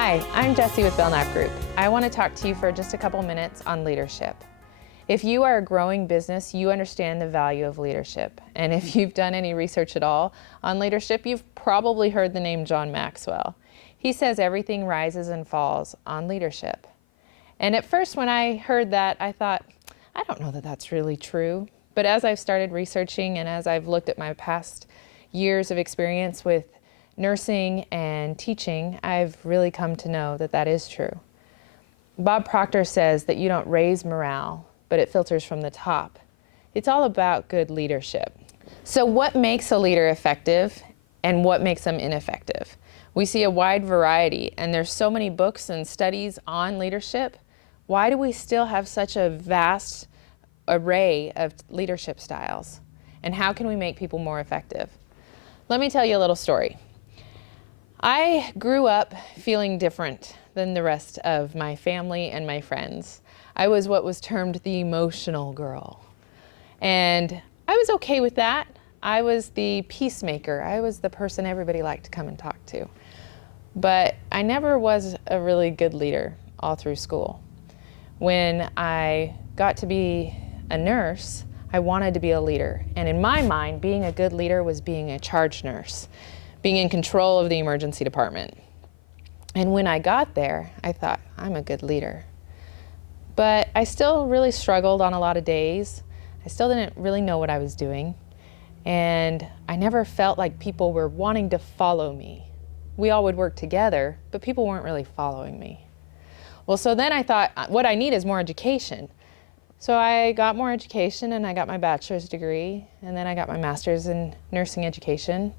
Hi, I'm Jessie with Belnap Group. I want to talk to you for just a couple minutes on leadership. If you are a growing business, you understand the value of leadership. And if you've done any research at all on leadership, you've probably heard the name John Maxwell. He says everything rises and falls on leadership. And at first when I heard that, I thought, I don't know that that's really true. But as I've started researching and as I've looked at my past years of experience with nursing and teaching, I've really come to know that that is true. Bob Proctor says that you don't raise morale, but it filters from the top. It's all about good leadership. So what makes a leader effective and what makes them ineffective? We see a wide variety, and there's so many books and studies on leadership. Why do we still have such a vast array of leadership styles? And how can we make people more effective? Let me tell you a little story. I grew up feeling different than the rest of my family and my friends. I was what was termed the emotional girl. And I was okay with that. I was the peacemaker. I was the person everybody liked to come and talk to. But I never was a really good leader all through school. When I got to be a nurse, I wanted to be a leader. And in my mind, being a good leader was being a charge nurse, being in control of the emergency department. And when I got there, I thought, I'm a good leader. But I still really struggled on a lot of days. I still didn't really know what I was doing. And I never felt like people were wanting to follow me. We all would work together, but people weren't really following me. Well, so then I thought, what I need is more education. So I got more education and I got my bachelor's degree, and then I got my master's in nursing education.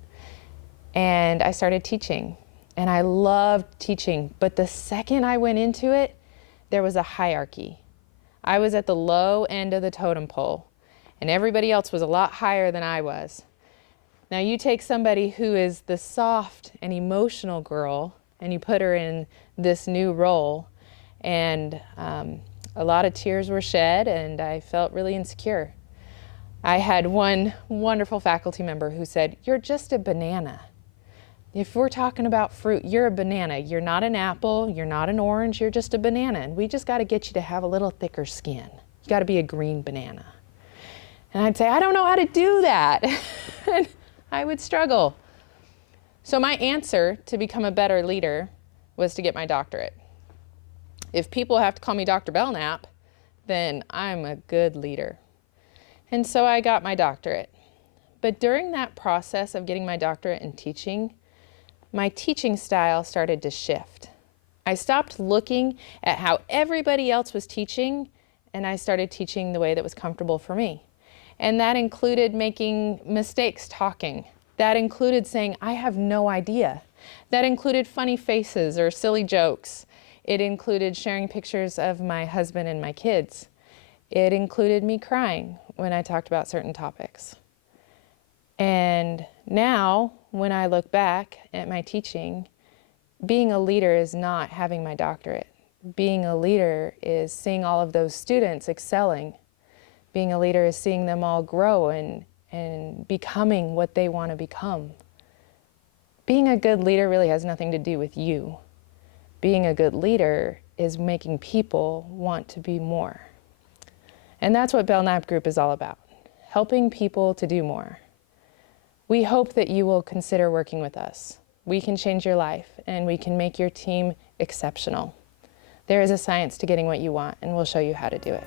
And I started teaching, and I loved teaching, but the second I went into it, there was a hierarchy. I was at the low end of the totem pole, and everybody else was a lot higher than I was. Now you take somebody who is the soft and emotional girl, and you put her in this new role, and a lot of tears were shed, and I felt really insecure. I had one wonderful faculty member who said, "You're just a banana. If we're talking about fruit, you're a banana. You're not an apple, you're not an orange, you're just a banana. And we just got to get you to have a little thicker skin. You got to be a green banana." And I'd say, I don't know how to do that. And I would struggle. So my answer to become a better leader was to get my doctorate. If people have to call me Dr. Belnap, then I'm a good leader. And so I got my doctorate. But during that process of getting my doctorate in teaching, my teaching style started to shift. I stopped looking at how everybody else was teaching, and I started teaching the way that was comfortable for me. And that included making mistakes talking. That included saying, I have no idea. That included funny faces or silly jokes. It included sharing pictures of my husband and my kids. It included me crying when I talked about certain topics. And now, when I look back at my teaching, being a leader is not having my doctorate. Being a leader is seeing all of those students excelling. Being a leader is seeing them all grow and becoming what they want to become. Being a good leader really has nothing to do with you. Being a good leader is making people want to be more. And that's what Belnap Group is all about, helping people to do more. We hope that you will consider working with us. We can change your life, and we can make your team exceptional. There is a science to getting what you want, and we'll show you how to do it.